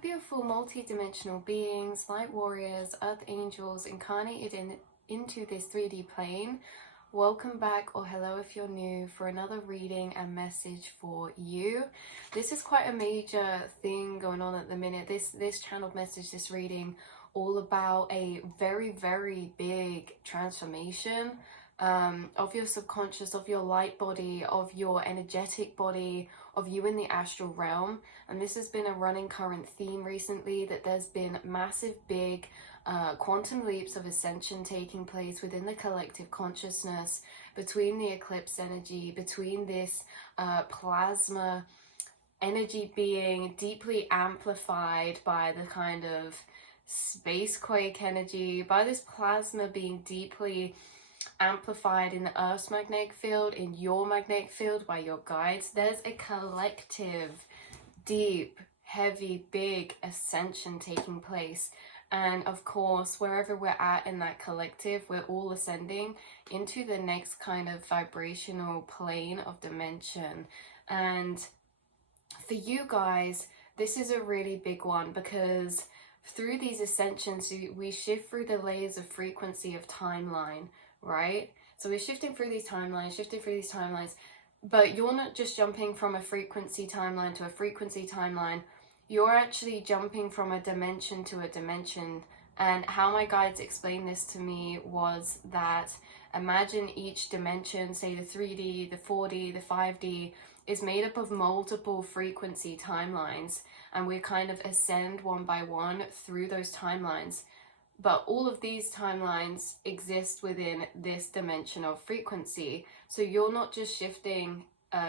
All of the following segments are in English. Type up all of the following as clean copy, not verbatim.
beautiful multi-dimensional beings, light warriors, earth angels incarnated into this 3D plane. Welcome back, or hello if you're new, for another reading and message for you. This is quite a major thing going on at the minute. This channeled message, this reading, all about a very, very big transformation of your subconscious, of your light body, of your energetic body, of you in the astral realm. And this has been a running current theme recently, that there's been massive big quantum leaps of ascension taking place within the collective consciousness, between the eclipse energy, between this plasma energy being deeply amplified by the kind of space quake energy, by this plasma being deeply amplified in the Earth's magnetic field, in your magnetic field, by your guides. There's a collective, deep, heavy, big ascension taking place. And of course, wherever we're at in that collective, we're all ascending into the next kind of vibrational plane of dimension. And for you guys, this is a really big one, because through these ascensions, we shift through the layers of frequency of timeline, right? So we're shifting through these timelines, but you're not just jumping from a frequency timeline to a frequency timeline. You're actually jumping from a dimension to a dimension. And how my guides explained this to me was that imagine each dimension, say the 3D, the 4D, the 5D, is made up of multiple frequency timelines, and we kind of ascend one by one through those timelines. But all of these timelines exist within this dimension of frequency. So you're not just shifting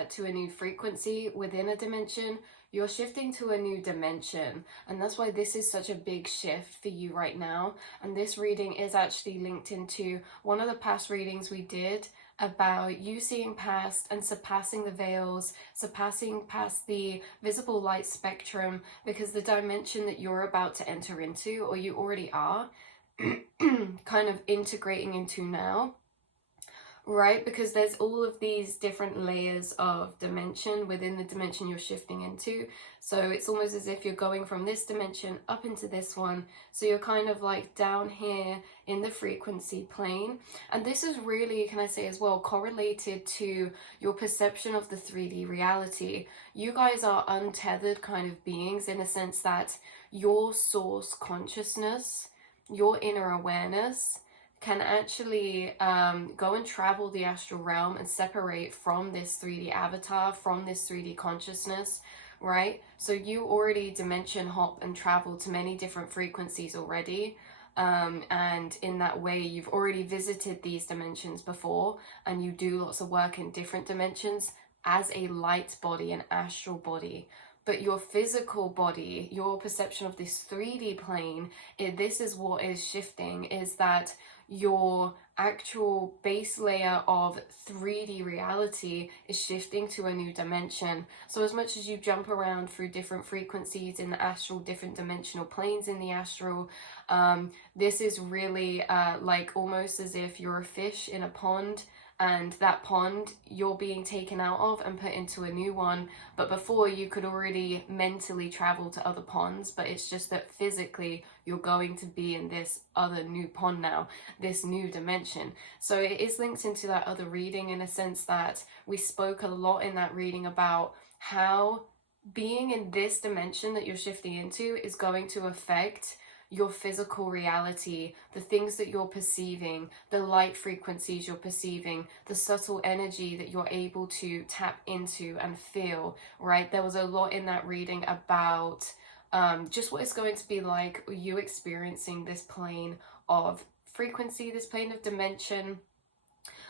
to a new frequency within a dimension, you're shifting to a new dimension. And that's why this is such a big shift for you right now. And this reading is actually linked into one of the past readings we did about you seeing past and surpassing the veils, surpassing past the visible light spectrum, because the dimension that you're about to enter into, or you already are, kind of integrating into now, right? Because there's all of these different layers of dimension within the dimension you're shifting into. So it's almost as if you're going from this dimension up into this one. So you're kind of like down here in the frequency plane. And this is really, can I say as well, correlated to your perception of the 3D reality. You guys are untethered kind of beings, in a sense that your source consciousness, your inner awareness, can actually go and travel the astral realm and separate from this 3D avatar, from this 3D consciousness, right? So you already dimension hop and travel to many different frequencies already. And in that way, you've already visited these dimensions before, and you do lots of work in different dimensions as a light body, an astral body. But your physical body, your perception of this 3D plane, this is what is shifting, is that your actual base layer of 3D reality is shifting to a new dimension. So as much as you jump around through different frequencies in the astral, different dimensional planes in the astral, this is really like almost as if you're a fish in a pond, and that pond you're being taken out of and put into a new one. But before, you could already mentally travel to other ponds, but it's just that physically you're going to be in this other new pond now, this new dimension. So it is linked into that other reading, in a sense that we spoke a lot in that reading about how being in this dimension that you're shifting into is going to affect your physical reality, the things that you're perceiving, the light frequencies you're perceiving, the subtle energy that you're able to tap into and feel, right? There was a lot in that reading about just what it's going to be like you experiencing this plane of frequency, this plane of dimension.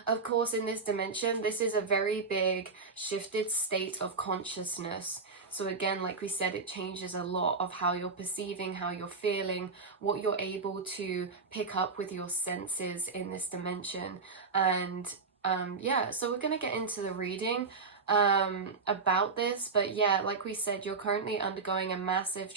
Of course, in this dimension, this is a very big shifted state of consciousness. So again, like we said, it changes a lot of how you're perceiving, how you're feeling, what you're able to pick up with your senses in this dimension. And yeah, so we're going to get into the reading about this. But yeah, like we said, you're currently undergoing a massive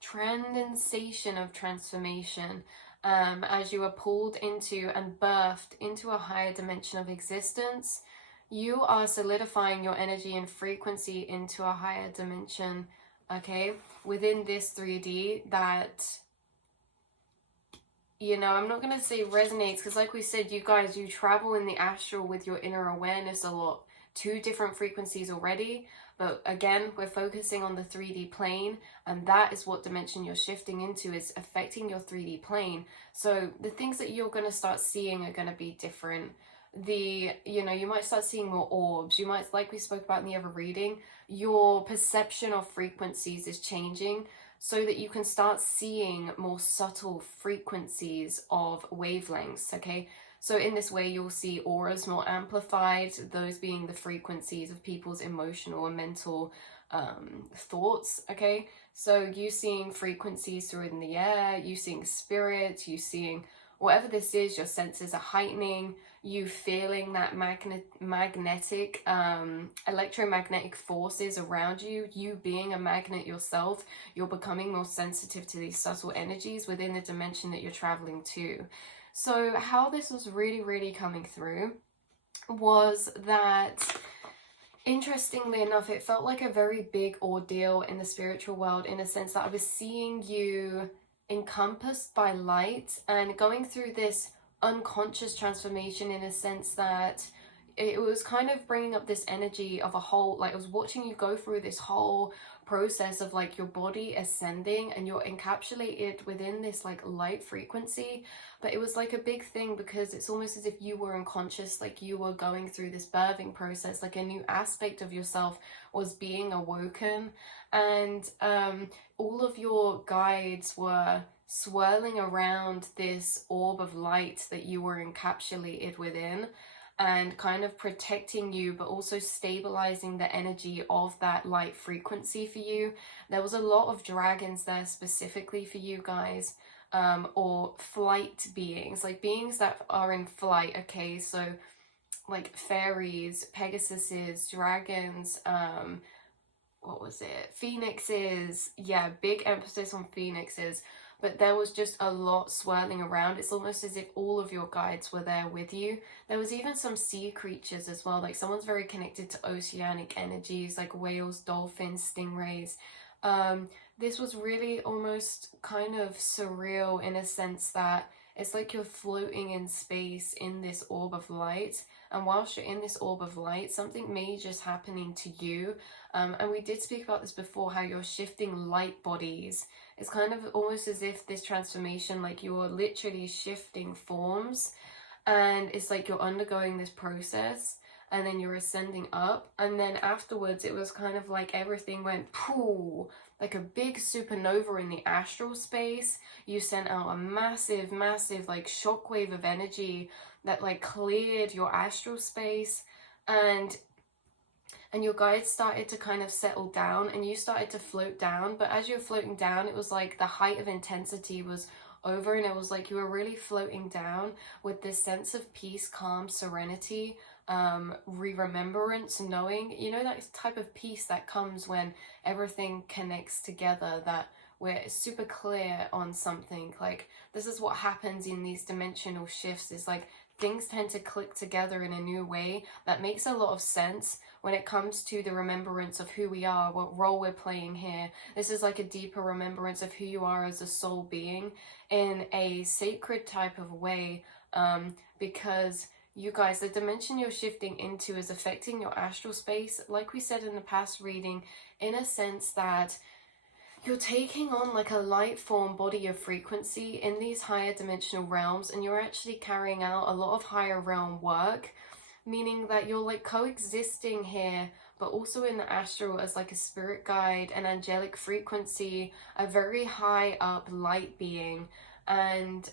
transcendation of transformation, as you are pulled into and birthed into a higher dimension of existence. You are solidifying your energy and frequency into a higher dimension okay, within this 3D that, you know, I'm not going to say resonates, because like we said, you guys, you travel in the astral with your inner awareness a lot. 2 different frequencies already, but again, we're focusing on the 3D plane, and that is what dimension you're shifting into, is affecting your 3D plane. So the things that you're going to start seeing are going to be different. You know, you might start seeing more orbs. You might, like we spoke about in the other reading, your perception of frequencies is changing, so that you can start seeing more subtle frequencies of wavelengths, okay? So in this way, you'll see auras more amplified, those being the frequencies of people's emotional and mental thoughts, okay? So you seeing frequencies through in the air, you seeing spirits, you seeing whatever this is, your senses are heightening, you feeling that magnetic, electromagnetic forces around you, you being a magnet yourself, you're becoming more sensitive to these subtle energies within the dimension that you're traveling to. So how this was really coming through was that, interestingly enough, it felt like a very big ordeal in the spiritual world, in a sense that I was seeing you encompassed by light and going through this unconscious transformation, in a sense that it was kind of bringing up this energy of a whole, like I was watching you go through this whole process of like your body ascending, and you're encapsulated within this like light frequency. But it was like a big thing, because it's almost as if you were unconscious, like you were going through this birthing process, like a new aspect of yourself was being awoken. And all of your guides were swirling around this orb of light that you were encapsulated within, and kind of protecting you, but also stabilizing the energy of that light frequency for you. There was a lot of dragons there specifically for you guys, or flight beings, like beings that are in flight, okay? So like fairies, Pegasuses, dragons, what was it? Phoenixes. Yeah, big emphasis on phoenixes. But there was just a lot swirling around. It's almost as if all of your guides were there with you. There was even some sea creatures as well. Like someone's very connected to oceanic energies, like whales, dolphins, stingrays. This was really almost kind of surreal, in a sense that it's like you're floating in space in this orb of light. And whilst you're in this orb of light, something major is happening to you. And we did speak about this before, how you're shifting light bodies. It's kind of almost as if this transformation, like you're literally shifting forms, and it's like you're undergoing this process, and then you're ascending up, and then afterwards it was kind of like everything went pooh, like a big supernova in the astral space. You sent out a massive like shockwave of energy that like cleared your astral space, and your guides started to kind of settle down, and you started to float down. But as you were floating down, it was like the height of intensity was over, and it was like you were really floating down with this sense of peace, calm, serenity, remembrance, knowing, you know, that type of peace that comes when everything connects together, that we're super clear on something. Like, this is what happens in these dimensional shifts, is like things tend to click together in a new way that makes a lot of sense when it comes to the remembrance of who we are, what role we're playing here. This is like a deeper remembrance of who you are as a soul being in a sacred type of way, because you guys, the dimension you're shifting into is affecting your astral space, like we said in the past reading, in a sense that you're taking on like a light form body of frequency in these higher dimensional realms, and you're actually carrying out a lot of higher realm work, meaning that you're like coexisting here, but also in the astral as like a spirit guide, an angelic frequency, a very high up light being. And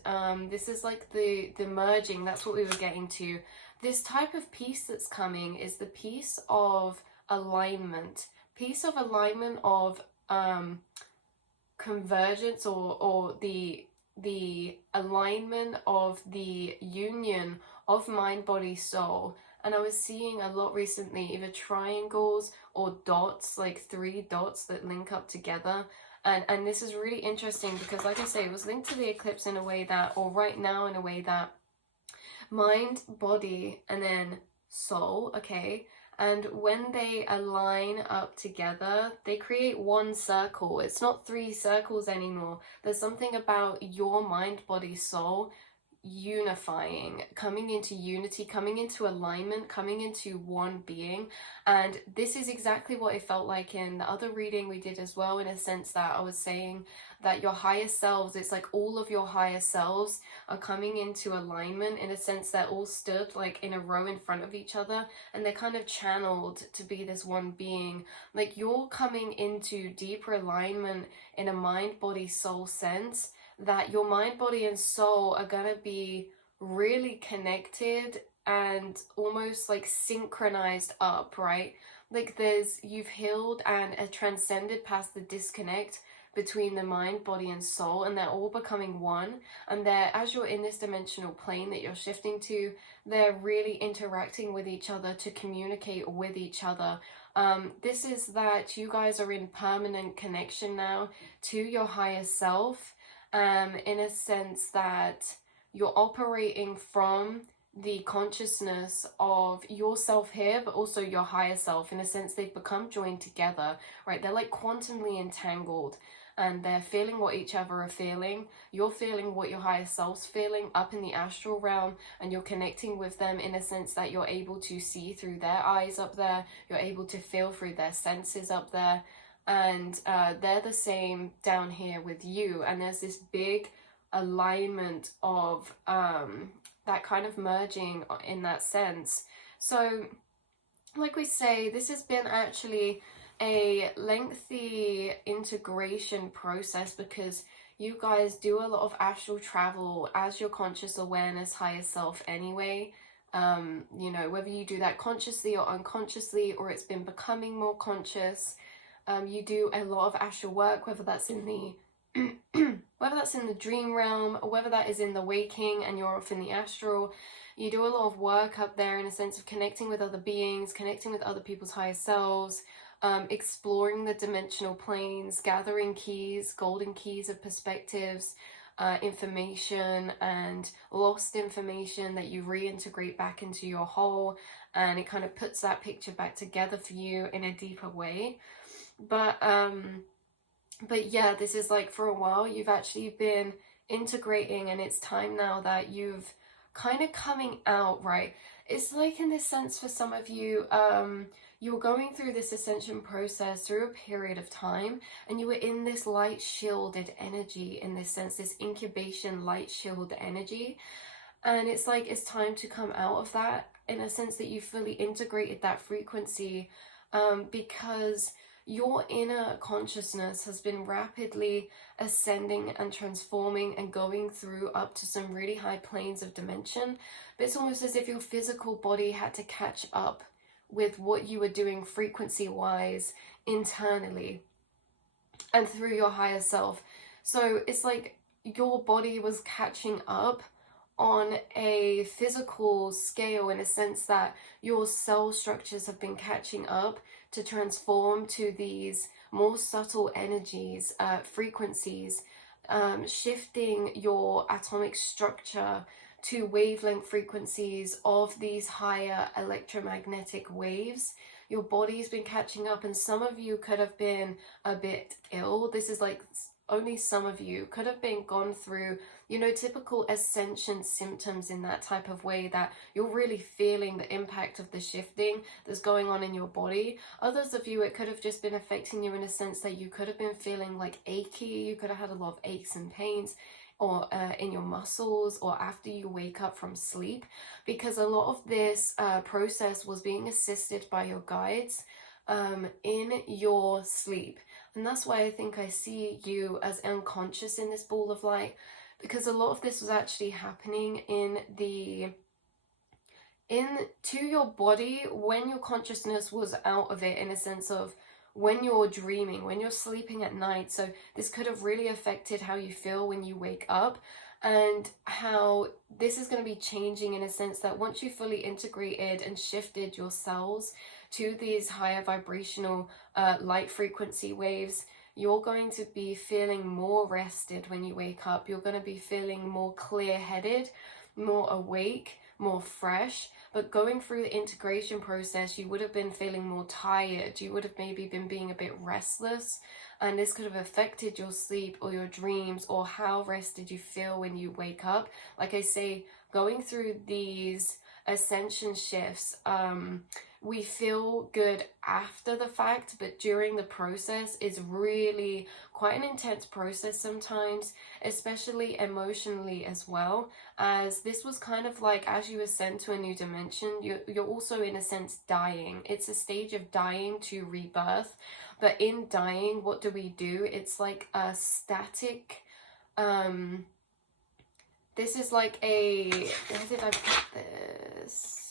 this is like the merging. That's what we were getting to. This type of peace that's coming is the peace of alignment, of convergence, or the alignment of the union of mind, body, soul. And I was seeing a lot recently either triangles or dots, like 3 dots that link up together. And this is really interesting because, like I say, it was linked to the eclipse in a way that, or right now in a way that, mind, body, and then soul, okay? And when they align up together, they create one circle. It's not three circles anymore. There's something about your mind, body, soul unifying, coming into unity, coming into alignment, coming into one being. And this is exactly what it felt like in the other reading we did as well, in a sense that I was saying that your higher selves, it's like all of your higher selves are coming into alignment, in a sense that all stood like in a row in front of each other, and they're kind of channeled to be this one being. Like you're coming into deeper alignment in a mind, body, soul sense, that your mind, body, and soul are gonna be really connected and almost like synchronized up, right? Like you've healed and transcended past the disconnect between the mind, body, and soul, and they're all becoming one. And as you're in this dimensional plane that you're shifting to, they're really interacting with each other to communicate with each other. This is that you guys are in permanent connection now to your higher self, in a sense that you're operating from the consciousness of yourself here, but also your higher self. In a sense, they've become joined together, right? They're like quantumly entangled, and they're feeling what each other are feeling. You're feeling what your higher self's feeling up in the astral realm, and you're connecting with them in a sense that you're able to see through their eyes up there. You're able to feel through their senses up there. And they're the same down here with you, and there's this big alignment of that kind of merging in that sense. So like we say, this has been actually a lengthy integration process, because you guys do a lot of astral travel as your conscious awareness higher self anyway. You know, whether you do that consciously or unconsciously, or it's been becoming more conscious. You do a lot of astral work, whether that's in the whether that's in the dream realm, or whether that is in the waking and you're off in the astral. You do a lot of work up there in a sense of connecting with other beings, connecting with other people's higher selves, exploring the dimensional planes, gathering keys, golden keys of perspectives, information and lost information that you reintegrate back into your whole, and it kind of puts that picture back together for you in a deeper way. But yeah, this is like, for a while you've actually been integrating, and it's time now that you've kind of coming out, right? It's like, in this sense, for some of you, you were going through this ascension process through a period of time, and you were in this light shielded energy, in this sense, this incubation light shield energy. And it's like, it's time to come out of that, in a sense that you fully integrated that frequency, because your inner consciousness has been rapidly ascending and transforming and going through up to some really high planes of dimension. But it's almost as if your physical body had to catch up with what you were doing frequency-wise internally and through your higher self. So it's like your body was catching up on a physical scale, in a sense that your cell structures have been catching up to transform to these more subtle energies, frequencies, shifting your atomic structure to wavelength frequencies of these higher electromagnetic waves. Your body's been catching up, and some of you could have been a bit ill. This is like, only some of you could have been gone through, you know, typical ascension symptoms in that type of way, that you're really feeling the impact of the shifting that's going on in your body. Others of you, it could have just been affecting you in a sense that you could have been feeling like achy. You could have had a lot of aches and pains, or in your muscles, or after you wake up from sleep, because a lot of this process was being assisted by your guides in your sleep. And that's why I think I see you as unconscious in this ball of light, because a lot of this was actually happening to your body when your consciousness was out of it, in a sense of when you're dreaming, when you're sleeping at night. So this could have really affected how you feel when you wake up, and how this is going to be changing, in a sense that once you fully integrated and shifted your cells to these higher vibrational light frequency waves, you're going to be feeling more rested when you wake up. You're going to be feeling more clear-headed, more awake, more fresh. But going through the integration process, you would have been feeling more tired. You would have maybe been being a bit restless, and this could have affected your sleep or your dreams, or how rested you feel when you wake up. Like I say, going through these ascension shifts, we feel good after the fact, but during the process is really quite an intense process sometimes, especially emotionally as well, as this was kind of like, as you ascend to a new dimension, you're also in a sense dying. It's a stage of dying to rebirth, but in dying, what do we do? It's like a static, this is like a, where did I put this?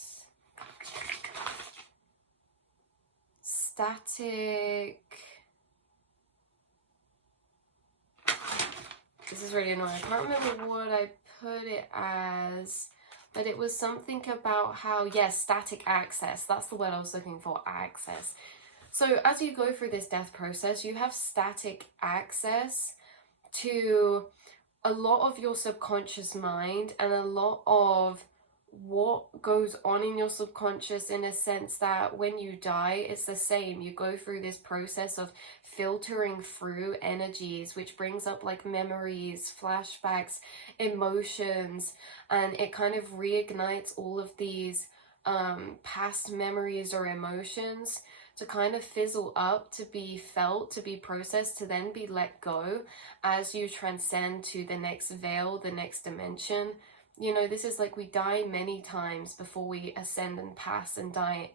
Static. This is really annoying. I can't remember what I put it as, but it was something about how, yes, static access. That's the word I was looking for, access. So as you go through this death process, you have static access to a lot of your subconscious mind and a lot of what goes on in your subconscious, in a sense that when you die, it's the same. You go through this process of filtering through energies, which brings up like memories, flashbacks, emotions, and it kind of reignites all of these past memories or emotions to kind of fizzle up, to be felt, to be processed, to then be let go as you transcend to the next veil, the next dimension. You know, this is like we die many times before we ascend and pass and die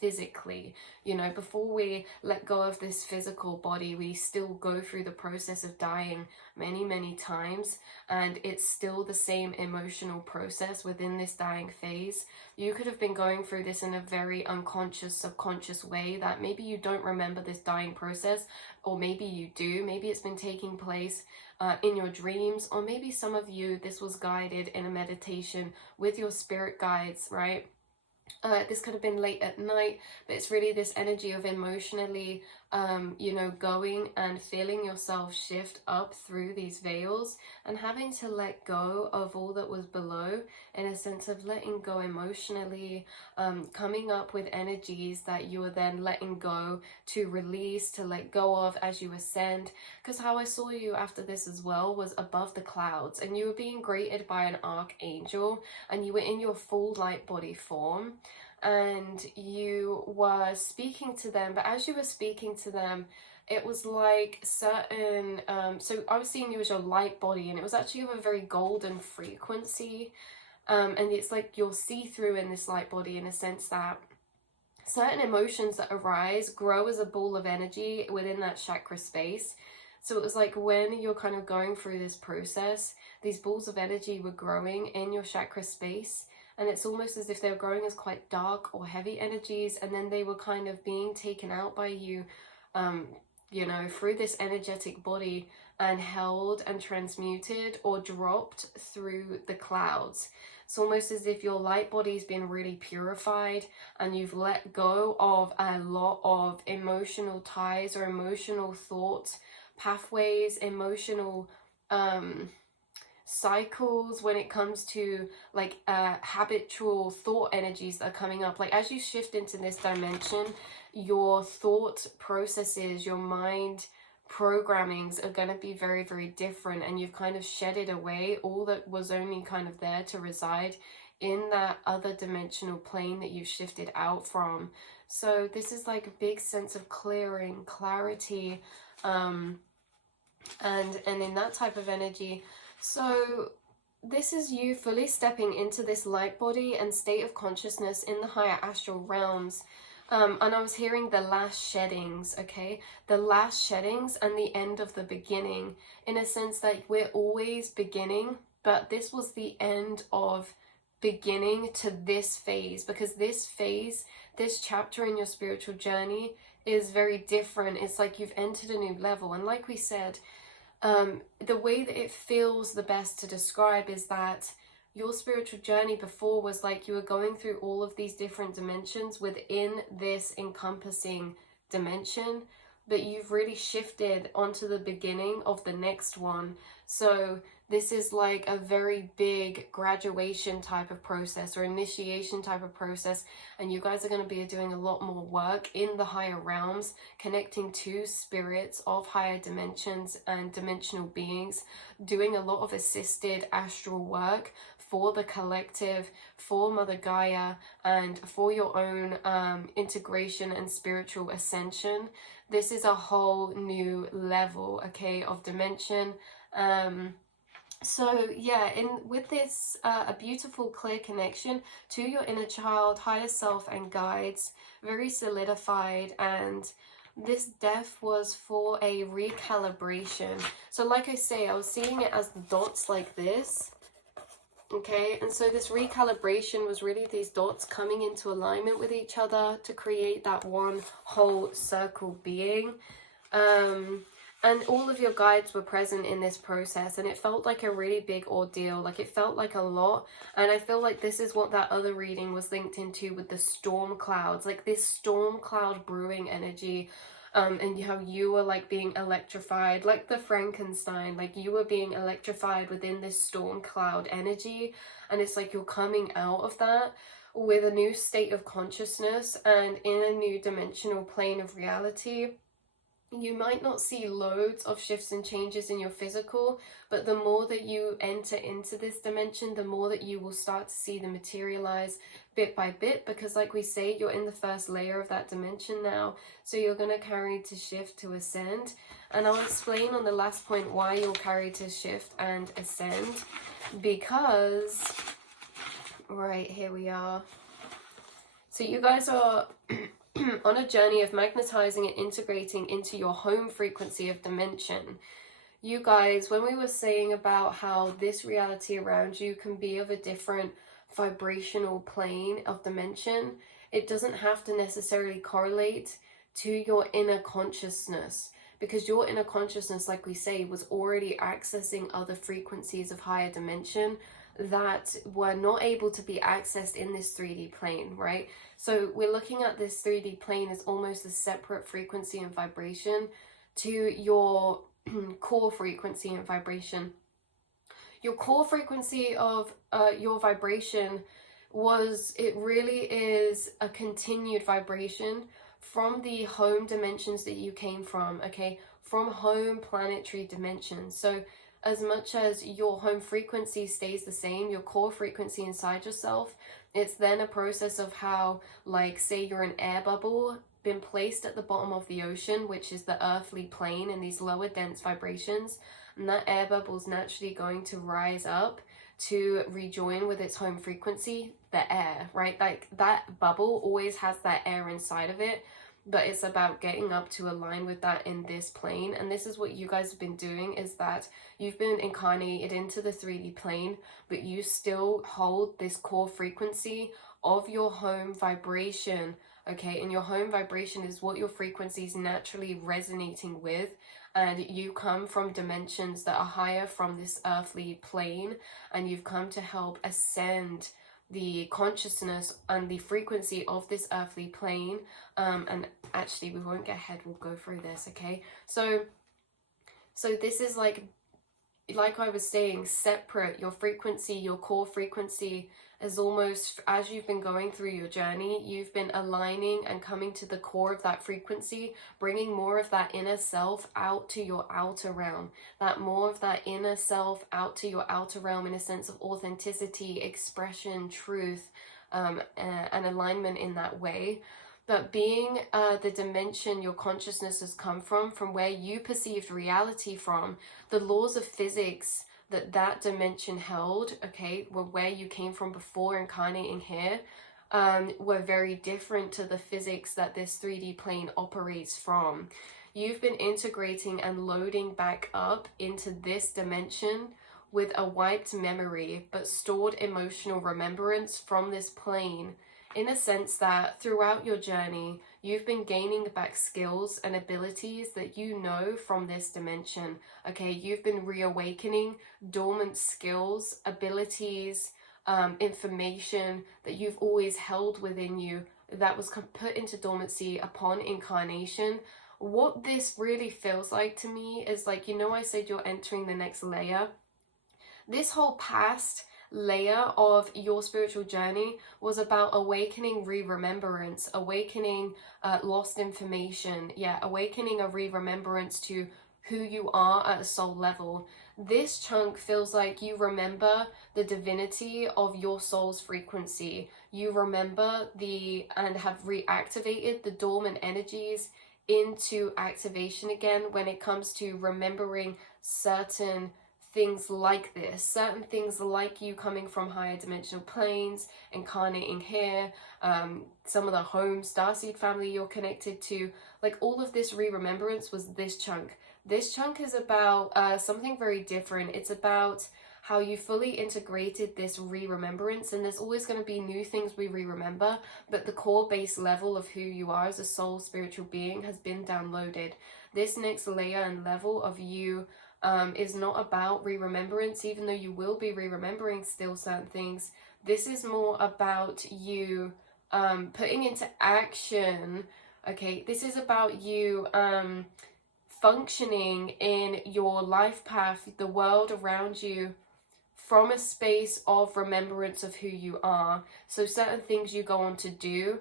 physically. You know, before we let go of this physical body, we still go through the process of dying many times, and it's still the same emotional process within this dying phase. You could have been going through this in a very unconscious, subconscious way that maybe you don't remember this dying process, or maybe you do. Maybe it's been taking place in your dreams, or maybe some of you, this was guided in a meditation with your spirit guides, right? This could have been late at night, but it's really this energy of emotionally, you know, going and feeling yourself shift up through these veils and having to let go of all that was below, in a sense of letting go emotionally, coming up with energies that you are then letting go, to release, to let go of as you ascend. Because how I saw you after this as well was above the clouds, and you were being greeted by an archangel, and you were in your full light body form, and you were speaking to them. But as you were speaking to them, it was like certain, so I was seeing you as your light body, and it was actually of a very golden frequency, and it's like you're see-through in this light body, in a sense that certain emotions that arise grow as a ball of energy within that chakra space. So it was like when you're kind of going through this process, these balls of energy were growing in your chakra space, and it's almost as if they were growing as quite dark or heavy energies, and then they were kind of being taken out by you, you know, through this energetic body, and held and transmuted or dropped through the clouds. It's almost as if your light body's been really purified, and you've let go of a lot of emotional ties or emotional thoughts, pathways, emotional cycles when it comes to like habitual thought energies that are coming up. Like as you shift into this dimension, your thought processes, your mind programmings are going to be very different, and you've kind of shedded away all that was only kind of there to reside in that other dimensional plane that you've shifted out from. So this is like a big sense of clearing, clarity, and in that type of energy. So this is you fully stepping into this light body and state of consciousness in the higher astral realms. And I was hearing the last sheddings, okay? The last sheddings and the end of the beginning, in a sense that we're always beginning, but this was the end of beginning to this phase, because this phase, this chapter in your spiritual journey is very different. It's like you've entered a new level. And like we said, the way that it feels the best to describe is that your spiritual journey before was like you were going through all of these different dimensions within this encompassing dimension, but you've really shifted onto the beginning of the next one. So this is like a very big graduation type of process or initiation type of process, and you guys are going to be doing a lot more work in the higher realms, connecting to spirits of higher dimensions and dimensional beings, doing a lot of assisted astral work for the collective, for Mother Gaia, and for your own integration and spiritual ascension. This is a whole new level, okay, of dimension. So yeah, with this a beautiful clear connection to your inner child, higher self, and guides, very solidified. And this death was for a recalibration. So like I say, I was seeing it as the dots like this. Okay, and so this recalibration was really these dots coming into alignment with each other to create that one whole circle being. And all of your guides were present in this process, and it felt like a really big ordeal. Like, it felt like a lot. And I feel like this is what that other reading was linked into with the storm clouds, like this storm cloud brewing energy. And how you were like being electrified, like the Frankenstein, like you were being electrified within this storm cloud energy. And it's like you're coming out of that with a new state of consciousness and in a new dimensional plane of reality. You might not see loads of shifts and changes in your physical, but the more that you enter into this dimension, the more that you will start to see them materialize bit by bit, because like we say, you're in the first layer of that dimension now, so you're going to carry to shift to ascend. And I'll explain on the last point why you'll carry to shift and ascend, because right here we are. So you guys are on a journey of magnetizing and integrating into your home frequency of dimension. You guys, when we were saying about how this reality around you can be of a different vibrational plane of dimension, it doesn't have to necessarily correlate to your inner consciousness, because your inner consciousness, like we say, was already accessing other frequencies of higher dimension that were not able to be accessed in this 3D plane, right? So we're looking at this 3D plane as almost a separate frequency and vibration to your core frequency and vibration. Your core frequency of your vibration it really is a continued vibration from the home dimensions that you came from, okay? From home planetary dimensions. So as much as your home frequency stays the same, your core frequency inside yourself, it's then a process of how, like, say you're an air bubble been placed at the bottom of the ocean, which is the earthly plane and these lower dense vibrations, and that air bubble is naturally going to rise up to rejoin with its home frequency, the air, right? Like, that bubble always has that air inside of it, but it's about getting up to align with that in this plane. And this is what you guys have been doing, is that you've been incarnated into the 3D plane, but you still hold this core frequency of your home vibration, okay? And your home vibration is what your frequency is naturally resonating with, and you come from dimensions that are higher from this earthly plane, and you've come to help ascend the consciousness and the frequency of this earthly plane. And actually, we won't get ahead, we'll go through this, okay? So this is like I was saying, separate. Your frequency, your core frequency, is almost, as you've been going through your journey, you've been aligning and coming to the core of that frequency, bringing more of that inner self out to your outer realm, that more of that inner self out to your outer realm in a sense of authenticity, expression, truth, and alignment in that way. But being the dimension your consciousness has come from where you perceived reality from, the laws of physics that dimension held, okay, were where you came from before incarnating here, were very different to the physics that this 3D plane operates from. You've been integrating and loading back up into this dimension with a wiped memory, but stored emotional remembrance from this plane, in a sense that throughout your journey, you've been gaining back skills and abilities that you know from this dimension, okay? You've been reawakening dormant skills, abilities, information that you've always held within you that was put into dormancy upon incarnation, what this really feels like to me is like, you know, I said you're entering the next layer. This whole past layer of your spiritual journey was about awakening re-remembrance, awakening lost information, awakening a re-remembrance to who you are at a soul level. This chunk feels like you remember the divinity of your soul's frequency. You remember and have reactivated the dormant energies into activation again when it comes to remembering certain things like this, certain things like you coming from higher dimensional planes, incarnating here, some of the home starseed family you're connected to, like all of this re-remembrance was this chunk. This chunk is about something very different. It's about how you fully integrated this re-remembrance, and there's always going to be new things we re-remember, but the core base level of who you are as a soul spiritual being has been downloaded. This next layer and level of you is not about re-remembrance, even though you will be re-remembering still certain things. This is more about you putting into action, okay? This is about you functioning in your life path, the world around you, from a space of remembrance of who you are. So certain things you go on to do,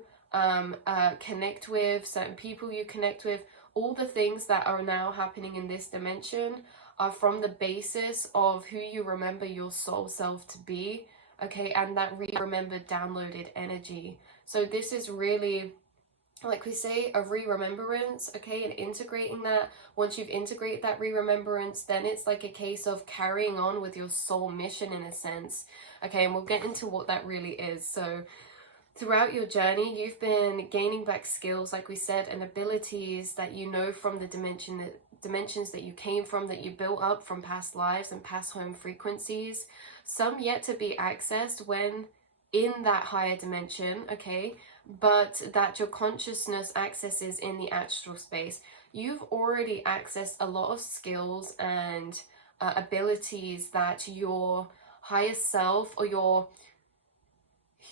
connect with, certain people you connect with, all the things that are now happening in this dimension are from the basis of who you remember your soul self to be, okay, and that re-remembered downloaded energy. So this is really, like we say, a re-remembrance, okay, and integrating that. Once you've integrated that re-remembrance, then it's like a case of carrying on with your soul mission in a sense, okay, and we'll get into what that really is. So throughout your journey, you've been gaining back skills, like we said, and abilities that you know from the dimensions that you came from, that you built up from past lives and past home frequencies, some yet to be accessed when in that higher dimension, okay, but that your consciousness accesses in the astral space. You've already accessed a lot of skills and abilities that your higher self, or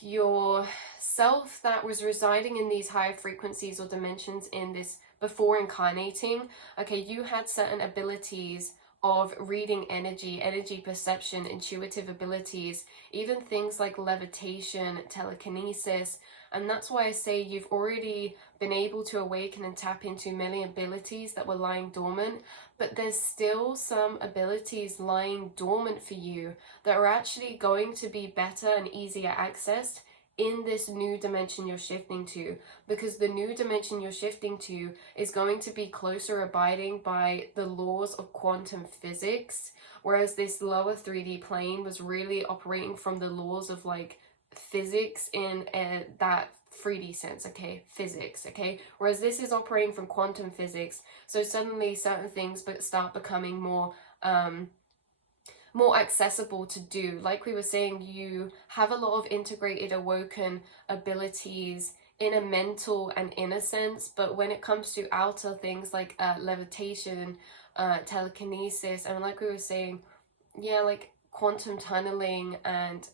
your self that was residing in these higher frequencies or dimensions in this before incarnating, okay, you had certain abilities of reading energy perception, intuitive abilities, even things like levitation, telekinesis. And that's why I say you've already been able to awaken and tap into many abilities that were lying dormant, but there's still some abilities lying dormant for you that are actually going to be better and easier accessed in this new dimension you're shifting to, because the new dimension you're shifting to is going to be closer abiding by the laws of quantum physics, whereas this lower 3D plane was really operating from the laws of like physics in that 3D sense, okay, physics, okay, whereas this is operating from quantum physics. So suddenly certain things start becoming more accessible to do. Like we were saying, you have a lot of integrated awoken abilities in a mental and inner sense, but when it comes to outer things like levitation, telekinesis, and like we were saying, like quantum tunneling and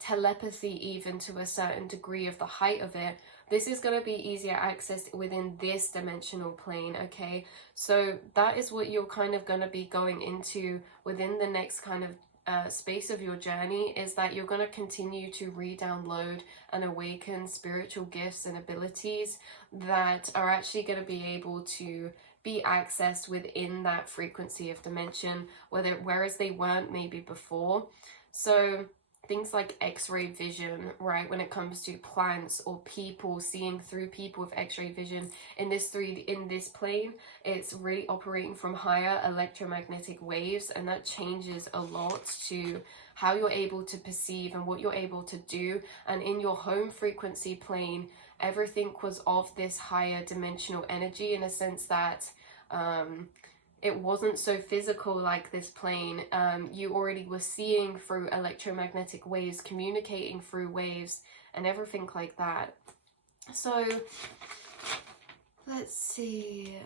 telepathy, even to a certain degree of the height of it, this is going to be easier accessed within this dimensional plane, okay? So that is what you're kind of going to be going into within the next kind of space of your journey, is that you're going to continue to re-download and awaken spiritual gifts and abilities that are actually going to be able to be accessed within that frequency of dimension, whereas they weren't maybe before. So things like X-ray vision, right? When it comes to plants or people, seeing through people with X-ray vision in this plane, it's really operating from higher electromagnetic waves, and that changes a lot to how you're able to perceive and what you're able to do. And in your home frequency plane, everything was of this higher dimensional energy, in a sense that it wasn't so physical like this plane. You already were seeing through electromagnetic waves, communicating through waves, and everything like that. So let's see.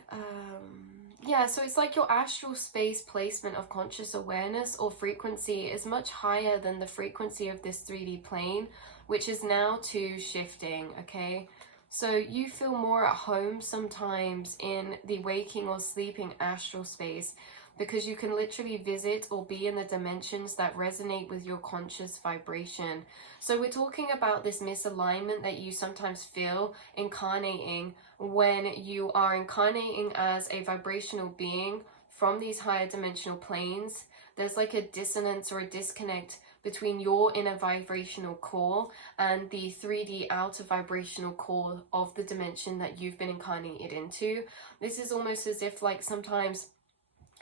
So it's like your astral space placement of conscious awareness or frequency is much higher than the frequency of this 3D plane, which is now shifting, okay? So you feel more at home sometimes in the waking or sleeping astral space, because you can literally visit or be in the dimensions that resonate with your conscious vibration. So we're talking about this misalignment that you sometimes feel incarnating when you are incarnating as a vibrational being from these higher dimensional planes. There's like a dissonance or a disconnect between your inner vibrational core and the 3D outer vibrational core of the dimension that you've been incarnated into. This is almost as if, like, sometimes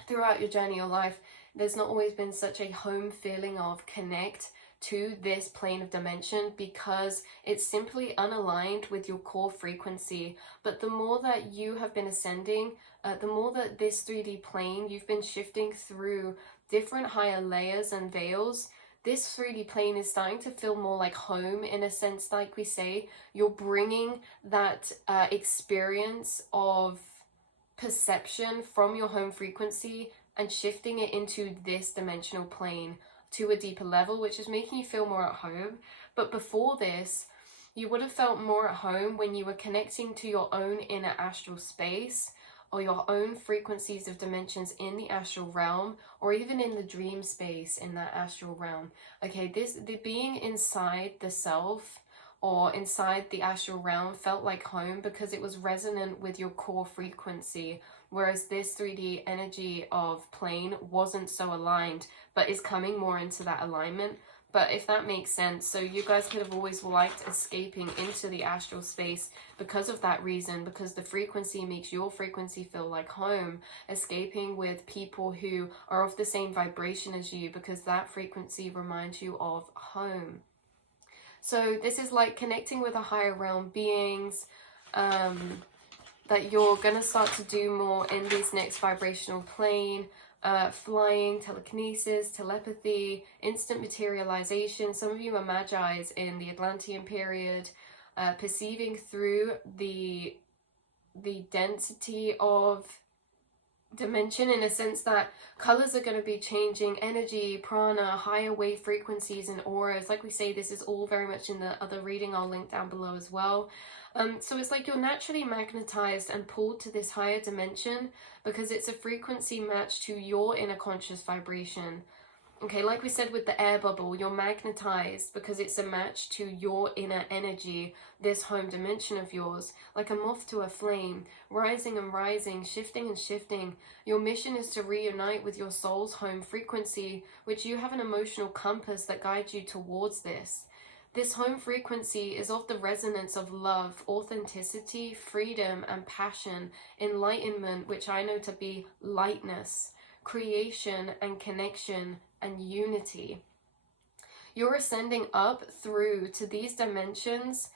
throughout your journey of life, there's not always been such a home feeling of connect to this plane of dimension, because it's simply unaligned with your core frequency. But the more that you have been ascending, the more that this 3D plane, you've been shifting through different higher layers and veils, this 3D plane is starting to feel more like home, in a sense. Like we say, you're bringing that experience of perception from your home frequency and shifting it into this dimensional plane to a deeper level, which is making you feel more at home. But before this, you would have felt more at home when you were connecting to your own inner astral space, or your own frequencies of dimensions in the astral realm, or even in the dream space in that astral realm. Okay, the being inside the self or inside the astral realm felt like home because it was resonant with your core frequency, whereas this 3D energy of plane wasn't so aligned, but is coming more into that alignment. But if that makes sense, so you guys could have always liked escaping into the astral space because of that reason, because the frequency makes your frequency feel like home, escaping with people who are of the same vibration as you, because that frequency reminds you of home. So this is like connecting with a higher realm beings, that you're going to start to do more in this next vibrational plane. Flying, telekinesis, telepathy, instant materialization. Some of you are magi's in the Atlantean period, perceiving through the density of dimension, in a sense that colors are going to be changing, energy, prana, higher wave frequencies and auras. Like we say, this is all very much in the other reading I'll link down below as well. So it's like you're naturally magnetized and pulled to this higher dimension because it's a frequency match to your inner conscious vibration. Okay, like we said with the air bubble, you're magnetized because it's a match to your inner energy, this home dimension of yours, like a moth to a flame, rising and rising, shifting and shifting. Your mission is to reunite with your soul's home frequency, which you have an emotional compass that guides you towards this. This home frequency is of the resonance of love, authenticity, freedom and passion, enlightenment, which I know to be lightness, creation and connection and unity. You're ascending up through to these dimensions,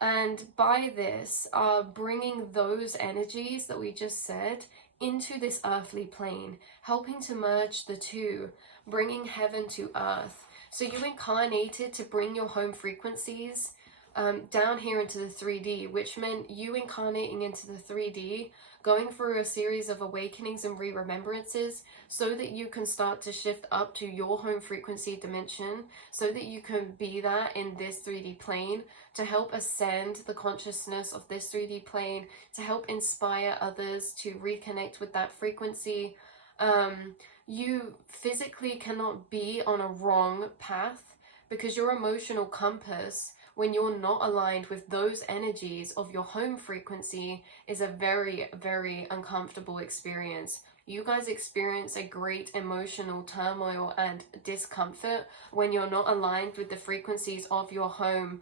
and by this are bringing those energies that we just said into this earthly plane, helping to merge the two, bringing heaven to earth. So you incarnated to bring your home frequencies down here into the 3D, which meant you incarnating into the 3D, going through a series of awakenings and re-remembrances so that you can start to shift up to your home frequency dimension, so that you can be that in this 3D plane, to help ascend the consciousness of this 3D plane, to help inspire others to reconnect with that frequency. You physically cannot be on a wrong path, because your emotional compass, when you're not aligned with those energies of your home frequency, is a very, very uncomfortable experience. You guys experience a great emotional turmoil and discomfort when you're not aligned with the frequencies of your home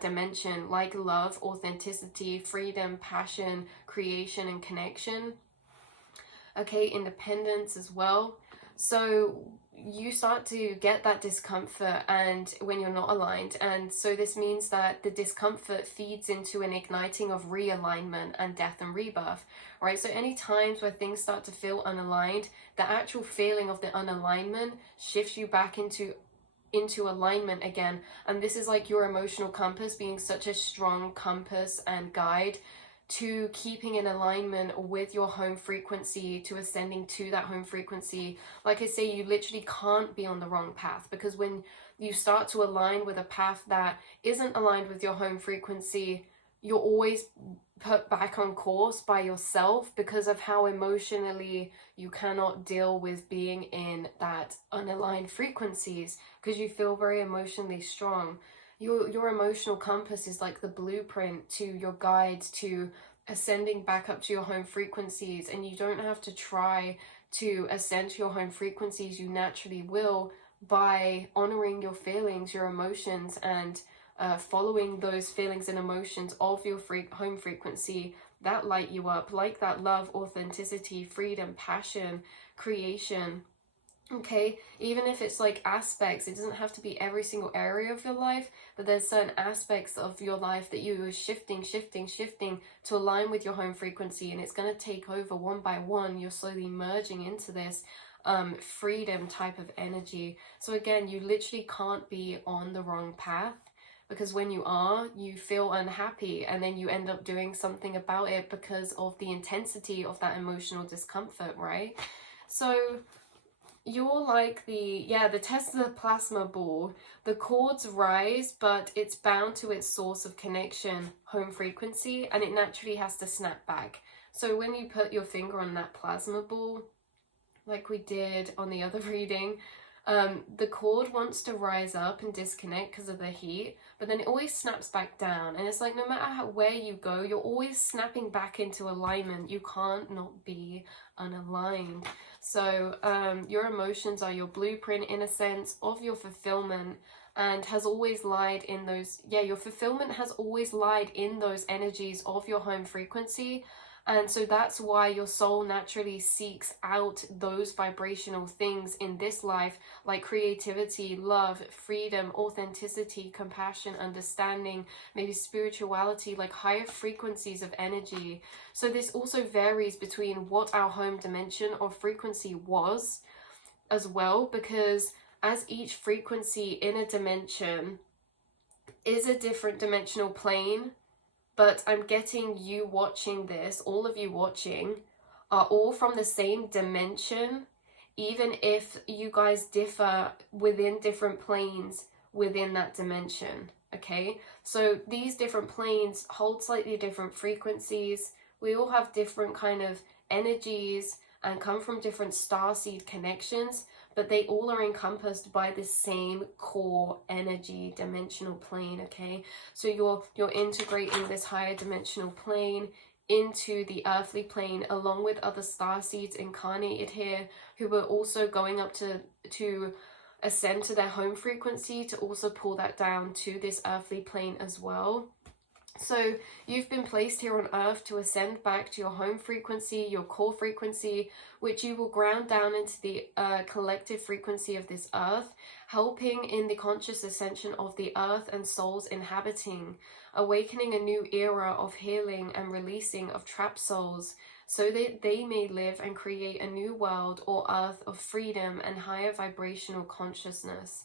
dimension, like love, authenticity, freedom, passion, creation, and connection. Okay, independence as well. So you start to get that discomfort and when you're not aligned, and so this means that the discomfort feeds into an igniting of realignment and death and rebirth, right? So any times where things start to feel unaligned, the actual feeling of the unalignment shifts you back into alignment again. And this is like your emotional compass being such a strong compass and guide to keeping in alignment with your home frequency, to ascending to that home frequency. Like I say, you literally can't be on the wrong path, because when you start to align with a path that isn't aligned with your home frequency, you're always put back on course by yourself because of how emotionally you cannot deal with being in that unaligned frequencies, because you feel very emotionally strong. Your emotional compass is like the blueprint to your guide to ascending back up to your home frequencies, and you don't have to try to ascend to your home frequencies. You naturally will by honoring your feelings, your emotions, and following those feelings and emotions of your home frequency that light you up, like that love, authenticity, freedom, passion, creation. Okay, even if it's like aspects, it doesn't have to be every single area of your life, but there's certain aspects of your life that you are shifting to align with your home frequency, and it's going to take over one by one. You're slowly merging into this freedom type of energy. So again, you literally can't be on the wrong path, because when you are, you feel unhappy, and then you end up doing something about it because of the intensity of that emotional discomfort, right? So you're like the Tesla plasma ball. The chords rise, but it's bound to its source of connection, home frequency, and it naturally has to snap back. So when you put your finger on that plasma ball, like we did on the other reading, the cord wants to rise up and disconnect because of the heat, but then it always snaps back down. And it's like, no matter where you go, you're always snapping back into alignment. You can't not be unaligned. So your emotions are your blueprint, in a sense, of your fulfillment, and has always lied in those, your fulfillment has always lied in those energies of your home frequency. And so that's why your soul naturally seeks out those vibrational things in this life, like creativity, love, freedom, authenticity, compassion, understanding, maybe spirituality, like higher frequencies of energy. So this also varies between what our home dimension or frequency was as well, because as each frequency in a dimension is a different dimensional plane, but I'm getting you watching this, all of you watching, are all from the same dimension, even if you guys differ within different planes within that dimension, okay? So these different planes hold slightly different frequencies. We all have different kind of energies and come from different starseed connections, but they all are encompassed by the same core energy dimensional plane, okay? So you're integrating this higher dimensional plane into the earthly plane, along with other starseeds incarnated here, who are also going up to ascend to their home frequency to also pull that down to this earthly plane as well. So you've been placed here on earth to ascend back to your home frequency, your core frequency, which you will ground down into the collective frequency of this earth, helping in the conscious ascension of the earth and souls inhabiting, awakening a new era of healing and releasing of trapped souls, so that they may live and create a new world or earth of freedom and higher vibrational consciousness,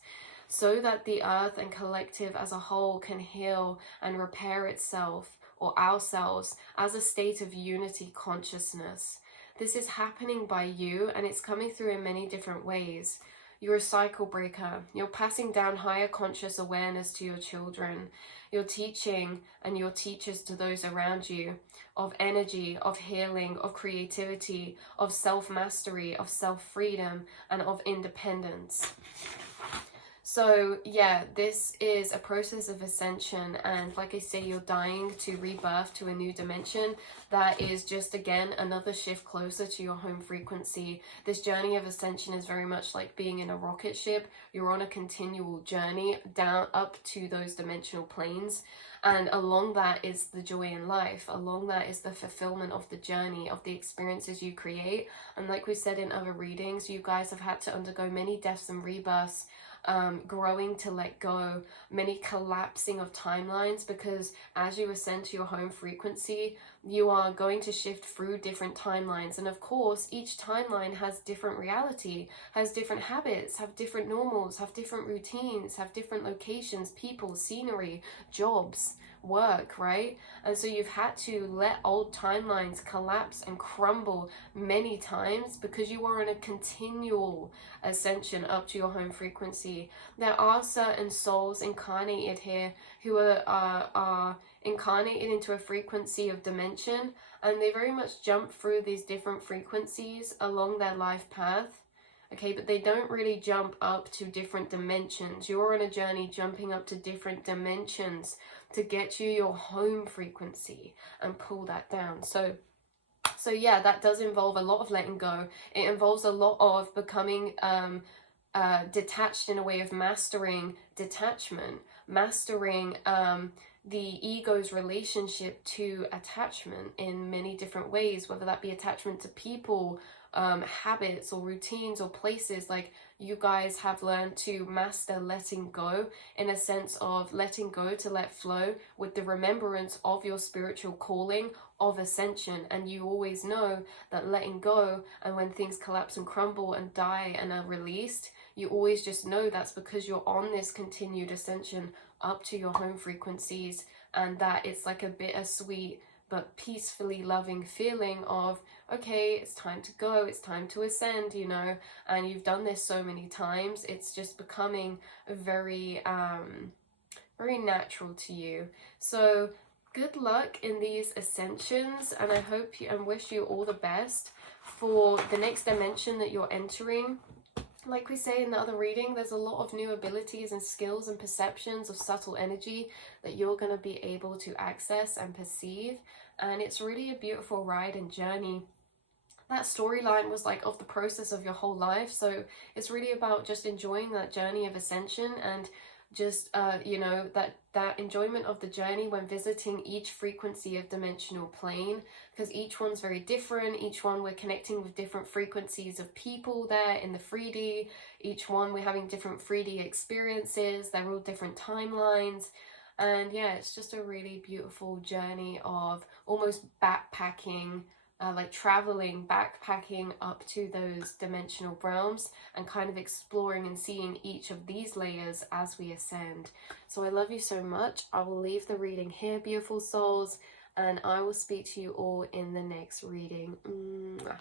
so that the earth and collective as a whole can heal and repair itself or ourselves as a state of unity consciousness. This is happening by you, and it's coming through in many different ways. You're a cycle breaker. You're passing down higher conscious awareness to your children. You're teaching and you're teachers to those around you of energy, of healing, of creativity, of self-mastery, of self-freedom, and of independence. So yeah, this is a process of ascension, and like I say, you're dying to rebirth to a new dimension that is just, again, another shift closer to your home frequency. This journey of ascension is very much like being in a rocket ship. You're on a continual journey down up to those dimensional planes, and along that is the joy in life. Along that is the fulfillment of the journey, of the experiences you create. And like we said in other readings, you guys have had to undergo many deaths and rebirths, growing to let go, many collapsing of timelines, because as you ascend to your home frequency, you are going to shift through different timelines. And of course, each timeline has different reality, has different habits, have different normals, have different routines, have different locations, people, scenery, jobs, work, right? And so you've had to let old timelines collapse and crumble many times because you are on a continual ascension up to your home frequency. There are certain souls incarnated here who are incarnated into a frequency of dimension, and they very much jump through these different frequencies along their life path. Okay, but they don't really jump up to different dimensions. You're on a journey jumping up to different dimensions to get you your home frequency and pull that down. So yeah, that does involve a lot of letting go. It involves a lot of becoming detached in a way of mastering detachment, mastering the ego's relationship to attachment in many different ways, whether that be attachment to people, habits or routines or places. Like, you guys have learned to master letting go, in a sense of letting go to let flow with the remembrance of your spiritual calling of ascension. And you always know that letting go, and when things collapse and crumble and die and are released, you always just know that's because you're on this continued ascension up to your home frequencies, and that it's like a bittersweet but peacefully loving feeling of, okay, it's time to go, it's time to ascend, you know. And you've done this so many times, it's just becoming very very natural to you. So good luck in these ascensions, and I hope you and wish you all the best for the next dimension that you're entering. Like we say in the other reading, there's a lot of new abilities and skills and perceptions of subtle energy that you're going to be able to access and perceive. And it's really a beautiful ride and journey. That storyline was like of the process of your whole life. So it's really about just enjoying that journey of ascension, and just you know, that enjoyment of the journey when visiting each frequency of dimensional plane, because each one's very different. Each one we're connecting with different frequencies of people there in the 3D. Each one we're having different 3D experiences. They're all different timelines. And yeah, it's just a really beautiful journey of almost backpacking, like traveling, backpacking up to those dimensional realms, and kind of exploring and seeing each of these layers as we ascend. So I love you so much. I will leave the reading here, beautiful souls, and I will speak to you all in the next reading. Mwah.